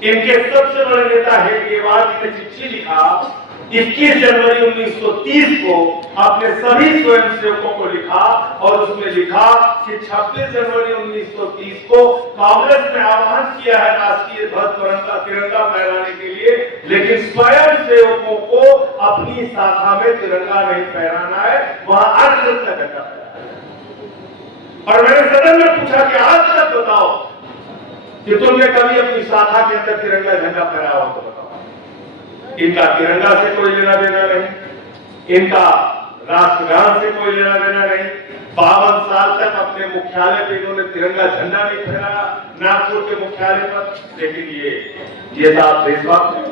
इनके सबसे बड़े नेता हेडगेवार जी ने चिट्ठी लिखा 21 जनवरी 1930 को अपने सभी स्वयंसेवकों को लिखा और उसमें लिखा कि 26 जनवरी 1930 को कांग्रेस ने आह्वान किया है राष्ट्रीय ध्वज तिरंगा फहराने के लिए, लेकिन स्वयंसेवकों को अपनी शाखा में तिरंगा नहीं फहराना है, वहां 8 का झंडा फहराना है। और मैंने सदन में पूछा कि आज तक बताओ कि तुमने कभी अपनी शाखा के अंदर तिरंगा झंडा फहराया हो तो बताओ। इनका तिरंगा से कोई लेना देना नहीं, इनका राष्ट्रगान से कोई लेना देना नहीं। 52 साल तक अपने मुख्यालय पे इन्होंने तिरंगा झंडा नहीं फहराया, नागपुर के मुख्यालय पर। लेकिन ये साहब देशभक्त हैं,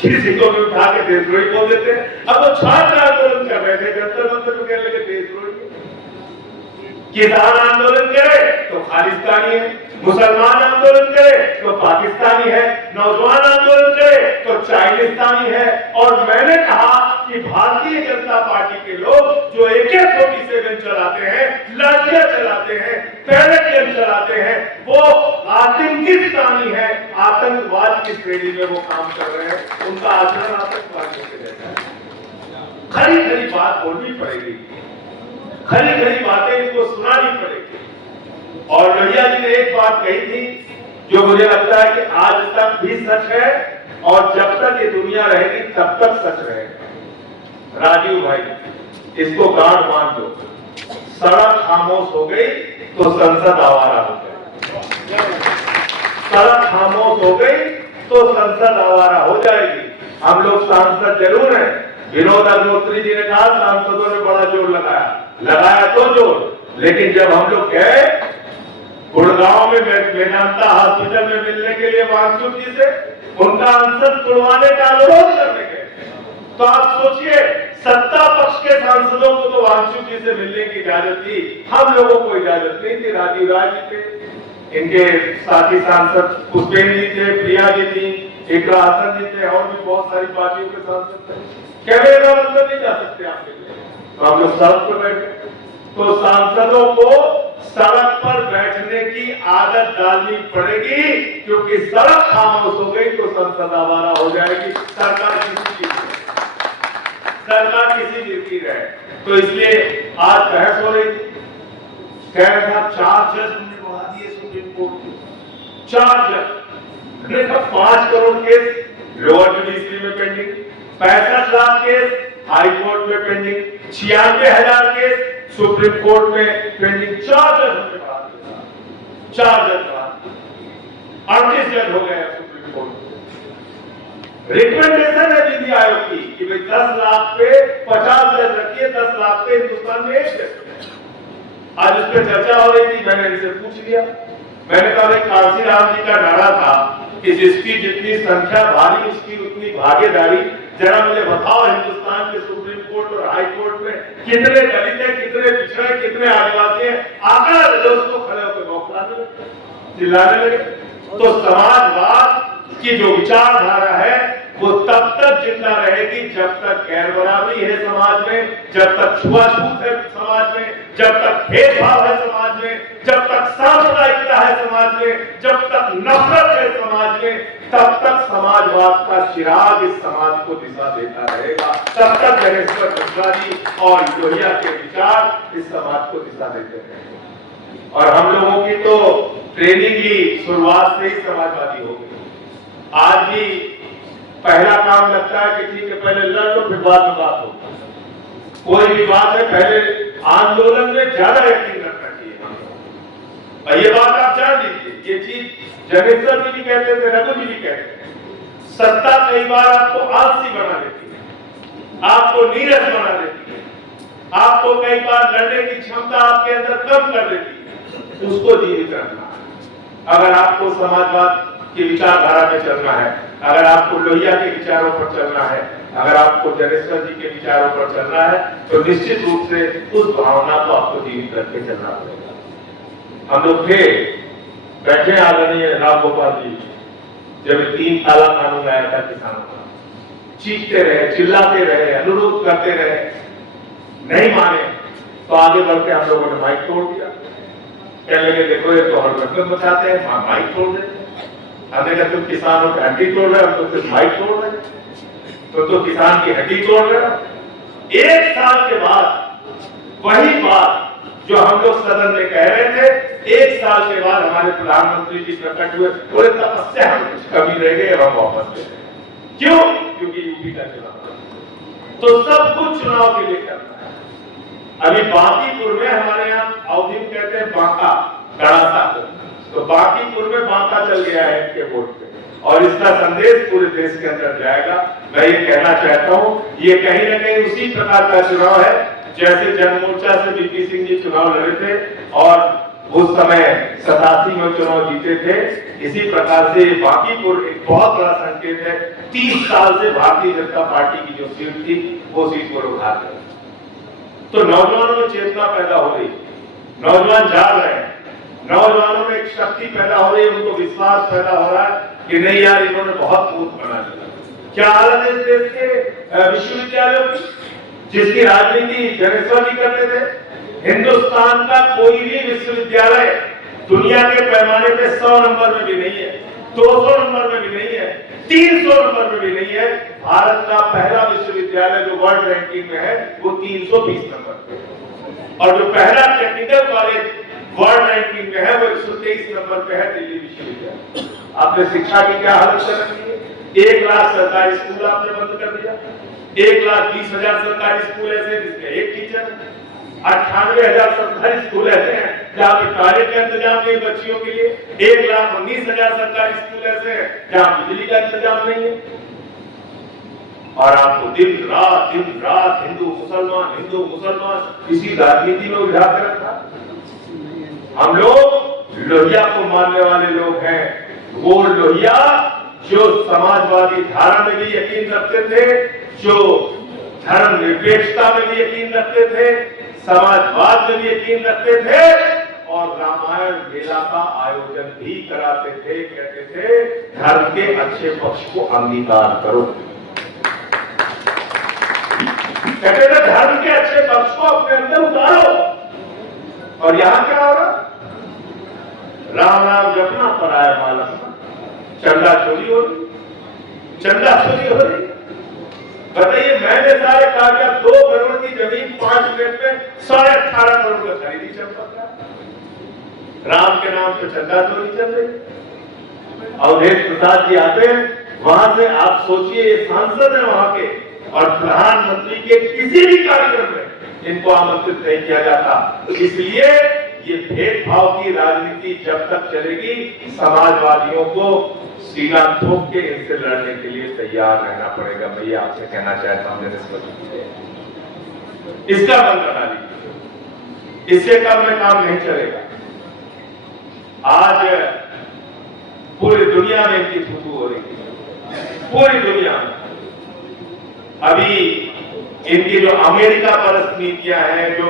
किसी को भी उठा के देशद्रोही बोल देते हैं। अब वो छात्र आंदोलन कर रहे थे, जंतर मंतर में कहने लगे देशद्रोही। किसान आंदोलन करे तो खालिस्तानी है, मुसलमान आंदोलन करे तो पाकिस्तानी है, नौजवान आंदोलन करे तो चाइनीस्तानी है। और मैंने कहा कि भारतीय जनता पार्टी के लोग जो AK-47 चलाते हैं, लाठियां चलाते हैं, पैरेड गेम चलाते हैं, वो आतंकिस्तानी है, आतंकवाद की श्रेणी में वो काम कर रहे हैं। उनका आचरण आतंकवाद के जैसा है। खरी खरी बात बोलनी पड़ेगी, खरी खरी बातें इनको सुनानी पड़ेगी। और लोहिया जी ने एक बात कही थी जो मुझे लगता है कि आज तक भी सच है और जब तक ये दुनिया रहेगी तब तक सच रहेगा। राजीव भाई, इसको गांठ बांध दो, सड़क खामोश हो गई तो संसद आवारा हो गई। सड़क खामोश हो गई तो संसद आवारा हो जाएगी। हम लोग सांसद जरूर हैं। विनोद अग्निहोत्री जी ने कहा सांसदों ने बड़ा जोर लगाया तो जोर, लेकिन जब हम लोग गए गुड़गांव में मेदांता हॉस्पिटल में मिलने के लिए वांगचुक जी से, उनका अनशन तुड़वाने का अनुरोध करने गए, तो आप सोचिए सत्ता पक्ष के सांसदों को तो वांगचुक जी से मिलने की इजाजत थी, हम लोगों को इजाजत नहीं थी। राजीव राय जी थे, इनके साथी सांसद पुष्पेन जी थे, प्रिया जी थी, इकरा हसन जी थे, और भी बहुत सारी पार्टियों के सांसद थे। कैमरे का अंदर नहीं जा सकते आपके लिए, तो हम लोग सड़क पर बैठे। तो सांसदों को सड़क पर बैठने की आदत डालनी पड़ेगी, क्योंकि सड़क खामोश हो गई तो संसद आवारा हो जाएगी। सरकार किसी की रहे। तो इसलिए आज बहस हो रही थी, कह रहे था 4 जज हमने बढ़ा दिए सुप्रीम कोर्ट के, 4 जज। देखा 5 करोड़ केस लोअर जुडिशरी में pending, 65 lakh case high court में पेंडिंग, 96,000 केस सुप्रीम कोर्ट में पेंडिंग। 4 जज हमने बढ़ा दिया, 4 जज बढ़ा, 38 जज हो गए सुप्रीम कोर्ट। रिकमेंडेशन है विधि आयोग की कि भाई 10 लाख पे 50 जज रखिए, 10 लाख पे हिंदुस्तान में 1 जज। आज उस पर चर्चा हो रही थी, मैंने इनसे पूछ लिया। मैंने कहा भाई कांसीराम जी का नारा था कि जिसकी जितनी संख्या भारी उसकी उतनी भागीदारी। जरा मुझे बताओ हिंदुस्तान के सुप्रीम कोर्ट और हाई कोर्ट में कितने दलित हैं, कितने पिछड़े, कितने आदिवासी हैं? आंकड़ा दोस्तों खड़े होकर बौखलाने लगे, चिल्लाने लगे। तो समाजवाद की जो विचारधारा है वो तब तक जिंदा रहेगी जब तक गैर बराबरी है समाज में, जब तक छुआछूत है समाज में, जब तक भेदभाव है समाज में, जब तक सांप्रदायिकता है समाज में, जब तक नफरत है समाज में, तब तक समाजवाद का चिराग इस समाज को दिशा देता रहेगा। तब तक ज्ञानेश्वर गुजराती और लोहिया के विचार इस समाज को दिशा देते रहेंगे। और हम लोगों की तो ट्रेनिंग ही शुरुआत से ही समाजवादी हो गई। आज भी पहला काम लगता है कि ठीक है पहले लड़ लो फिर बाद में बात हो। कोई भी बात है पहले आंदोलन में ज्यादा यकीन रखना चाहिए। और ये बात आप जान लीजिए, ये चीज जगेश्वर जी भी कहते थे, रघु जी भी कहते थे। सत्ता कई बार आपको आलसी बना देती है, आपको नीरस बना देती है, आपको कई बार लड़ने की क्षमता आपके अंदर कम कर देती है। उसको जीवित रखना है। अगर आपको समाजवाद की विचारधारा में चलना है, अगर आपको लोहिया के विचारों पर चलना है, अगर आपको जगेश्वर जी के विचारों पर चलना है, तो निश्चित रूप से उस भावना को आपको जीवित करके चलना पड़ेगा। हम लोग थे बैठे आदरणीय राम गोपाल जी, जब 3 ताला कानून आया था किसानों का, चीखते रहे, चिल्लाते रहे, अनुरोध करते रहे, नहीं माने तो आगे बढ़ते हम लोगों ने माइक तोड़ दिया। कहने लगे देखो ये तो हड़बड़ मचाते हैं, माइक तोड़ देते। हमने कहा तुम किसानों की हड्डी तोड़ रहे हो, हम तो सिर्फ माइक तोड़ रहे हैं, तो किसान की हड्डी तोड़ रहे हो। 1 साल के बाद वही बात जो हम लोग सदन में कह रहे थे, 1 साल के बाद हमारे प्रधानमंत्री जी प्रकट हुए, बोले तपस्या हम कभी रह गए, हम वापस ले रहे। क्यों? क्योंकि यूपी का चुनाव, तो सब कुछ चुनाव के लिए करना है। अभी बांकीपुर में हमारे यहाँ अवधि कहते हैं बांका गड़ासा, तो बांकीपुर में बांका चल गया है इनके वोट पे, और इसका संदेश पूरे देश के अंदर जाएगा। मैं ये कहना चाहता हूँ, ये कहीं ना कहीं उसी प्रकार का चुनाव है जैसे जनमोर्चा से बीपी सिंह जी चुनाव लड़े थे और उस समय 87 में चुनाव जीते थे। इसी प्रकार से बांकीपुर एक बहुत बड़ा संकेत है। 30 साल से भारतीय जनता पार्टी की जो सीट थी वो सीट को उठा गए, तो नौजवानों में चेतना पैदा हो रही, नौजवान जाग रहे हैं, नौजवानों में एक शक्ति पैदा हो रही है, उनको विश्वास पैदा हो रहा है कि नहीं यार इन्होंने बहुत मूर्ख बना दिया। क्या हालत है इस देश के विश्वविद्यालयों की, जिसकी राजनीति जनेश्वर जी करते थे। हिंदुस्तान का कोई भी विश्वविद्यालय दुनिया के पैमाने पे 100 नंबर में भी नहीं है, 200 नंबर में भी नहीं है, 300 नंबर में भी नहीं है। भारत का पहला विश्वविद्यालय जो वर्ल्ड रैंकिंग में है वो 320 नंबर पे, और जो पहला टेक्निकल कॉलेज वर्ल्ड रैंकिंग में है वो 123 नंबर पे है, दिल्ली विश्वविद्यालय। आपने शिक्षा की क्या हालत कर रखी है? 1 लाख सरकारी स्कूल आपने बंद कर दिया, 1,20,000 सरकारी स्कूल ऐसे जिसके एक टीचर, 98,000 सरकारी स्कूल ऐसे हैं जहाँ पे टॉयलेट का इंतजाम नहीं बच्चियों के लिए, 1,19,000 सरकारी स्कूल ऐसे हैं जहाँ बिजली का इंतजाम नहीं है। और आपको दिन रात हिंदू मुसलमान इसी राजनीति में उलझा कर रखा। हम लोग लोहिया को मानने वाले लोग हैं, वो लोहिया जो समाजवादी धारा में भी यकीन रखते थे, जो धर्मनिरपेक्षता में भी यकीन रखते थे, समाजवाद में भी यकीन रखते थे, और रामायण मेला का आयोजन भी कराते थे। कहते थे धर्म के अच्छे पक्ष को अंगीकार करो, कहते थे धर्म के अच्छे पक्ष को अपने अंदर उतारो। और यहां क्या हो रहा? राम नाम जपना, पराया माला, चंदा चोरी हो रही, चंदा चोरी हो रही। बताइए, मैंने सारे कागजात 2 करोड़ की जमीन 5 मिनट में 18.5 करोड़ का खरीदी चल सकता है। राम के नाम पे चंदा चोरी चल रही। अवधेश प्रसाद जी आते हैं वहां से, आप सोचिए ये सांसद है वहां के, और प्रधानमंत्री के किसी भी कार्यक्रम में इनको आमंत्रित नहीं किया जाता। इसलिए ये भेदभाव की राजनीति जब तक चलेगी, समाजवादियों को सीना ठोक के इनसे लड़ने के लिए तैयार रहना पड़ेगा। मैं ये आपसे कहना चाहता हूं, इसका बंद बना लीजिए, इससे कम में काम नहीं चलेगा। आज पूरी दुनिया में इनकी थूथू हो रही है, पूरी दुनिया में। अभी इनकी जो अमेरिका परस्त नीतियां हैं, जो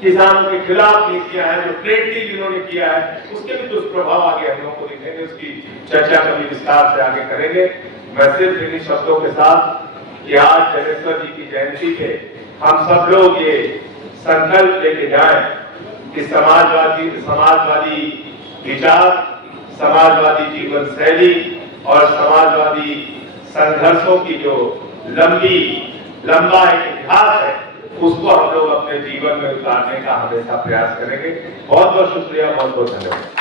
किसानों के खिलाफ नीतियां हैं, जो ट्रेड डील इन्होंने किया है, उसके भी दुष्प्रभाव आगे हम लोगों को दिखेंगे। उसकी चर्चा कभी विस्तार से आगे करेंगे। मैं सिर्फ इन्हीं शब्दों के साथ कि आज जनेश्वर जी की जयंती पे हम सब लोग ये संकल्प लेके जाएं कि समाजवादी विचार, समाजवादी जीवन शैली और समाजवादी संघर्षों की जो लंबा एक इतिहास है, उसको हम लोग अपने जीवन में उतारने का हमेशा प्रयास करेंगे। बहुत बहुत शुक्रिया, बहुत बहुत धन्यवाद।